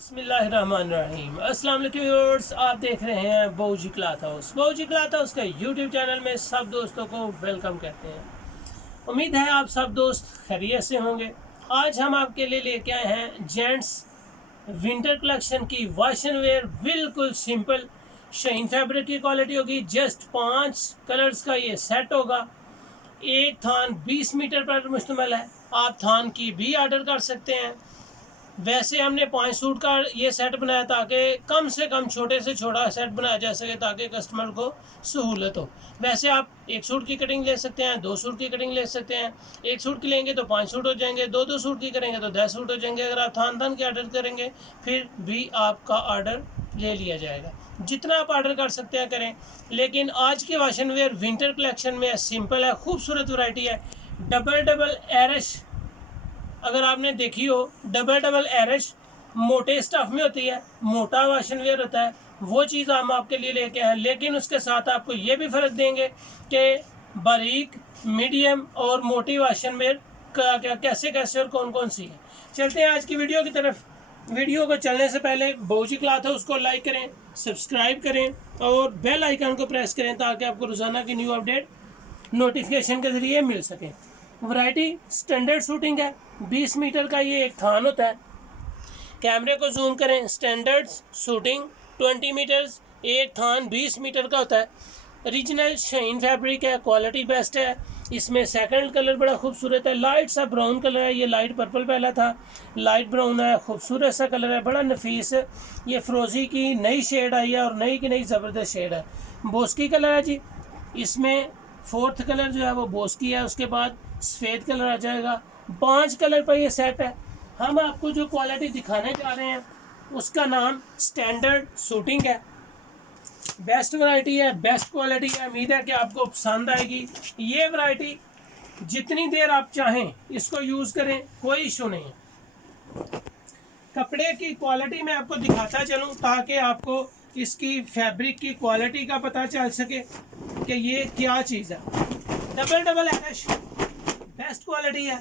बिस्मिल्लाहिर्रहमानिर्रहीम। अस्सलाम वालेकुम व्यूअर्स, आप देख रहे हैं बौजी क्लॉथ हाउस। बौजी क्लॉथ हाउस के यूट्यूब चैनल में सब दोस्तों को वेलकम करते हैं। उम्मीद है आप सब दोस्त खैरियत से होंगे। आज हम आपके लिए लेके आए हैं जेंट्स विंटर कलेक्शन की वॉश एंड वेयर, बिल्कुल सिंपल शाइन फैब्रिक की क्वालिटी होगी। जस्ट 5 कलर्स का ये सेट होगा। एक थान 20 मीटर पर मुश्तमिल है। आप थान की भी ऑर्डर कर सकते हैं। वैसे हमने 5 सूट का ये सेट बनाया ताकि कम से कम छोटे से छोटा सेट बनाया जा सके ताकि कस्टमर को सहूलत हो। वैसे आप 1 सूट की कटिंग ले सकते हैं, 2 सूट की कटिंग ले सकते हैं। 1 सूट की लेंगे तो 5 सूट हो जाएंगे, 2 सूट की करेंगे तो 10 सूट हो जाएंगे। अगर आप थान के ऑर्डर करेंगे फिर भी आपका ऑर्डर ले लिया जाएगा। जितना आप ऑर्डर कर सकते हैं करें। लेकिन आज के wash and wear winter collection में सिंपल है, खूबसूरत वैरायटी है। डबल एरश अगर आपने देखी हो, डबल एरश मोटे स्टफ में होती है, मोटा वॉश एंड वेयर होता है, वो चीज़ हम आपके लिए लेके आए। लेकिन उसके साथ आपको ये भी फ़र्क देंगे कि बारीक, मीडियम और मोटी वॉश एंड वेयर क्या कैसे कैसे और कौन कौन सी है। चलते हैं आज की वीडियो की तरफ। वीडियो को चलने से पहले बौजी क्लॉथ हाउस को लाइक करें, सब्सक्राइब करें और बेल आइकन को प्रेस करें ताकि आपको रोज़ाना की न्यू अपडेट नोटिफिकेशन के ज़रिए मिल सके। वैरायटी स्टैंडर्ड शूटिंग है। 20 मीटर का ये एक थान होता है। कैमरे को जूम करें। स्टैंडर्ड शूटिंग 20 मीटर्स, एक थान 20 मीटर का होता है। ओरिजिनल शाइन फैब्रिक है, क्वालिटी बेस्ट है। इसमें सेकंड कलर बड़ा खूबसूरत है, लाइट सा ब्राउन कलर है। ये लाइट पर्पल पहला था, लाइट ब्राउन है, खूबसूरत सा कलर है, बड़ा नफीस है। ये फ्रोजी की नई शेड आई है और नई की नई ज़बरदस्त शेड है। बोस्की कलर है जी। इसमें 4th कलर जो है वो बोस्की है, उसके बाद सफ़ेद कलर आ जाएगा। 5 कलर पर ये सेट है। हम आपको जो क्वालिटी दिखाने जा रहे हैं उसका नाम स्टैंडर्ड शूटिंग है। बेस्ट वैरायटी है, बेस्ट क्वालिटी है। उम्मीद है कि आपको पसंद आएगी। ये वैरायटी जितनी देर आप चाहें इसको यूज़ करें, कोई इशू नहीं है। कपड़े की क्वालिटी मैं आपको दिखाता चलूँ ताकि आपको इसकी फैब्रिक की क्वालिटी का पता चल सके कि ये क्या चीज़ है। डबल एरश बेस्ट क्वालिटी है,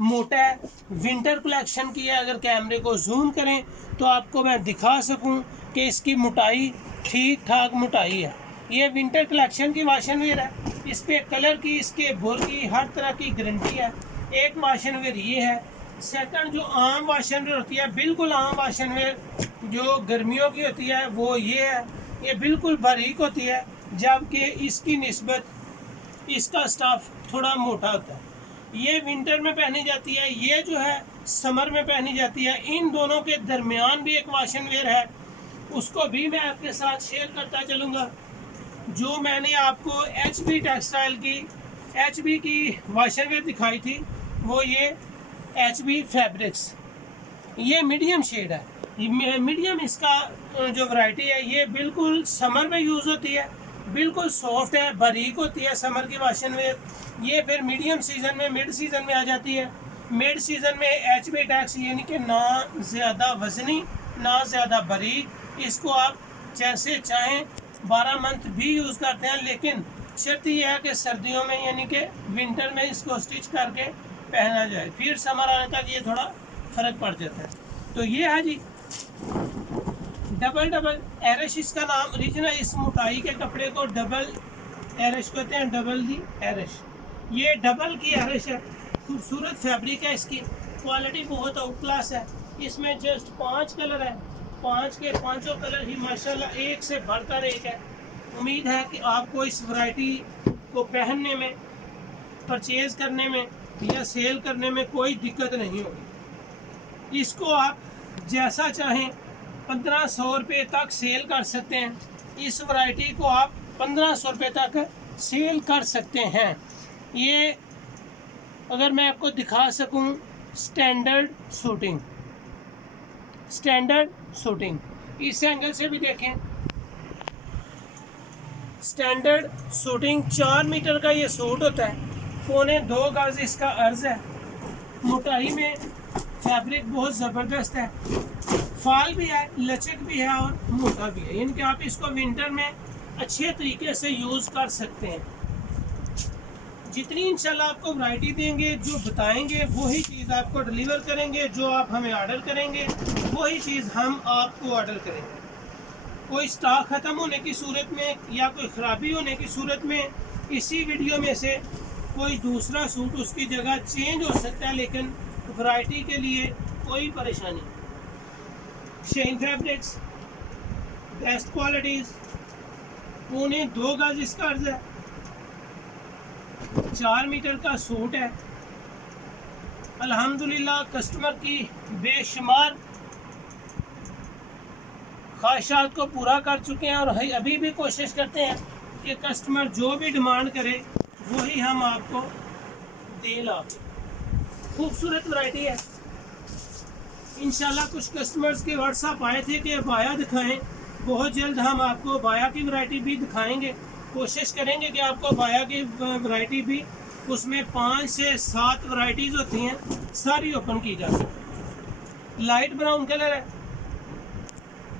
मोटा है, विंटर कलेक्शन की है। अगर कैमरे को जूम करें तो आपको मैं दिखा सकूं कि इसकी मोटाई ठीक ठाक मोटाई है। ये विंटर कलेक्शन की वॉश एंड वेयर है। इस पे कलर की, इसके बोर की, हर तरह की गारंटी है। एक वॉश एंड वेयर ये है। सेकंड जो आम वॉश एंड वेयर होती है, बिल्कुल आम वॉश एंड वेयर जो गर्मियों की होती है वो ये है। ये बिल्कुल बारीक होती है, जबकि इसकी निस्बत इसका स्टफ थोड़ा मोटा होता है। ये विंटर में पहनी जाती है, ये जो है समर में पहनी जाती है। इन दोनों के दरमियान भी एक वॉश एंड वेयर है, उसको भी मैं आपके साथ शेयर करता चलूँगा। जो मैंने आपको HB टेक्सटाइल की HB की वॉश एंड वेयर दिखाई थी वो ये HB फैब्रिक्स, ये मीडियम शेड है। मीडियम इसका जो वैरायटी है ये बिल्कुल समर में यूज़ होती है, बिल्कुल सॉफ्ट है, बारीक होती है समर की वॉश एंड वेयर। ये फिर मीडियम सीज़न में, मिड सीज़न में आ जाती है। मिड सीज़न में HB टैक्स यानी कि ना ज़्यादा वज़नी ना ज़्यादा बारीक। इसको आप जैसे चाहें 12 मंथ भी यूज़ करते हैं, लेकिन शर्त यह है कि सर्दियों में यानी कि विंटर में इसको स्टिच करके पहना जाए। फिर समर आने तक ये थोड़ा फ़र्क पड़ जाता है। तो ये है जी डबल एरश इसका नाम। ओरिजिनल इस मोटाई के कपड़े को डबल एरश कहते हैं, डबल दी एरश। ये डबल की एरश है, खूबसूरत फैब्रिक है। इसकी क्वालिटी बहुत आउट क्लास है। इसमें जस्ट 5 कलर है, 5 के 5 कलर ही माशाल्लाह एक से बढ़कर एक है। उम्मीद है कि आपको इस वैरायटी को पहनने में, परचेज़ करने में या सेल करने में कोई दिक्कत नहीं होगी। इसको आप जैसा चाहें 1500 रुपये तक सेल कर सकते हैं। इस वैरायटी को आप 1500 रुपये तक सेल कर सकते हैं। ये अगर मैं आपको दिखा सकूं, स्टैंडर्ड शूटिंग इस एंगल से भी देखें। स्टैंडर्ड शूटिंग 4 मीटर का ये सूट होता है, 2.25 गज इसका अर्ज है। मोटाई में फैब्रिक बहुत ज़बरदस्त है, फाल भी है, लचक भी है और मोटा भी है। यानी कि आप इसको विंटर में अच्छे तरीके से यूज़ कर सकते हैं। जितनी इंशाल्लाह आपको वैरायटी देंगे, जो बताएंगे वही चीज़ चीज़ आपको डिलीवर करेंगे, जो आप हमें ऑर्डर करेंगे वही चीज़ हम आपको ऑर्डर करेंगे। कोई स्टॉक ख़त्म होने की सूरत में या कोई ख़राबी होने की सूरत में इसी वीडियो में से कोई दूसरा सूट उसकी जगह चेंज हो सकता है, लेकिन वैरायटी के लिए कोई परेशानी। शेन फैब्रिक्स, बेस्ट क्वालिटीज़, 2.25 गज इसका अर्ज है, 4 मीटर का सूट है। अल्हम्दुलिल्लाह कस्टमर की बेशुमार ख्वाहिशात को पूरा कर चुके हैं और अभी भी कोशिश करते हैं कि कस्टमर जो भी डिमांड करे वही हम आपको दे लाते। खूबसूरत वैरायटी है। इंशाल्लाह कुछ कस्टमर्स के व्हाट्सएप आए थे कि बाया दिखाएं, बहुत जल्द हम आपको बाया की वैरायटी भी दिखाएंगे। कोशिश करेंगे कि आपको बाया की वैरायटी भी, उसमें 5 से 7 वैरायटीज़ होती हैं, सारी ओपन की जा सकती। लाइट ब्राउन कलर है,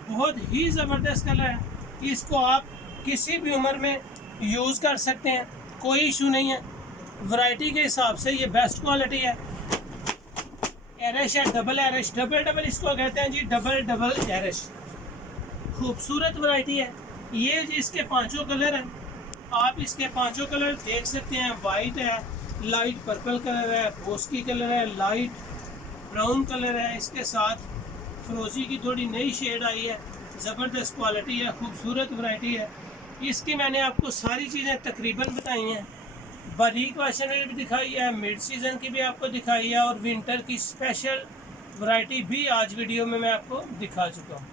बहुत ही ज़बरदस्त कलर है। इसको आप किसी भी उम्र में यूज़ कर सकते हैं, कोई इशू नहीं है। वैरायटी के हिसाब से ये बेस्ट क्वालिटी है। एरिश है, डबल एरिश, डबल इसको कहते हैं जी, डबल एरिश। खूबसूरत वैरायटी है। ये जी इसके 5 कलर हैं, आप इसके 5 कलर देख सकते हैं। वाइट है, लाइट पर्पल कलर है, बोस्की कलर है, लाइट ब्राउन कलर है, इसके साथ फरोजी की थोड़ी नई शेड आई है। ज़बरदस्त क्वालिटी है, खूबसूरत वैरायटी है। इसकी मैंने आपको सारी चीज़ें तकरीबन बताई हैं। बारीक वाशनरी भी दिखाई है, मिड सीज़न की भी आपको दिखाई है, और विंटर की स्पेशल वैरायटी भी आज वीडियो में मैं आपको दिखा चुका हूँ।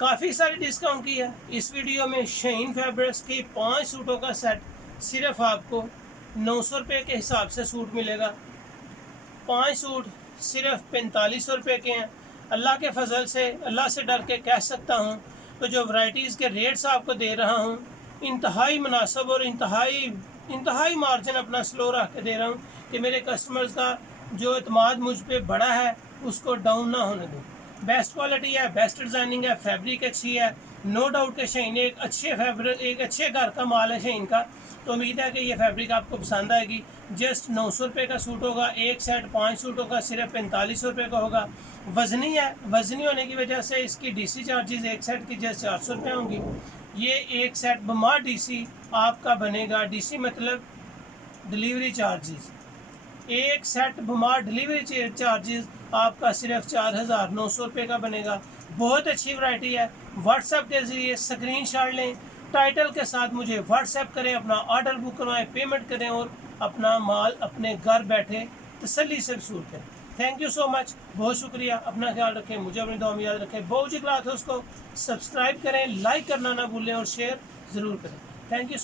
काफ़ी सारी डिस्काउंट की है इस वीडियो में। शाइन फैब्रिक्स की 5 सूटों का सेट सिर्फ आपको 900 रुपये के हिसाब से सूट मिलेगा। 5 सूट सिर्फ 4500 रुपये के हैं। अल्लाह के फजल से, अल्लाह से डर के कह सकता हूँ तो जो वैरायटीज़ के रेट्स आपको दे रहा हूँ इंतहाई मुनासिब और इंतहाई मार्जिन अपना स्लो रख के दे रहा हूँ कि मेरे कस्टमर्स का जो एतमाद मुझ पर बड़ा है उसको डाउन ना होने दूँ। बेस्ट क्वालिटी है, बेस्ट डिज़ाइनिंग है, फैब्रिक अच्छी है, नो डाउट के शाइन एक अच्छे घर का माल है शाइन का। तो उम्मीद है कि ये फैब्रिक आपको पसंद आएगी। जस्ट 900 रुपये का सूट होगा, एक सेट 5 सूटों का सिर्फ 4500 रुपये का होगा। वज़नी है, वज़नी होने की वजह से इसकी डीसी चार्जेस एक सेट की जस्ट 400 रुपये होंगी। ये एक सेट बमा डीसी आपका बनेगा, डीसी मतलब डिलीवरी चार्जेस। एक सेट बमा डिलीवरी चार्जेस आपका सिर्फ 4900 रुपये का बनेगा। बहुत अच्छी वैरायटी है। व्हाट्सएप के ज़रिए स्क्रीनशॉट लें, टाइटल के साथ मुझे व्हाट्सएप करें, अपना ऑर्डर बुक करवाएं, पेमेंट करें और अपना माल अपने घर बैठे तसल्ली से वसूल करें। थैंक यू सो मच, बहुत शुक्रिया। अपना ख्याल रखें, मुझे अपनी दुआ में याद रखें। बावजूद क्लॉथ्स को सब्सक्राइब करें, लाइक करना ना भूलें और शेयर ज़रूर करें। Thank you.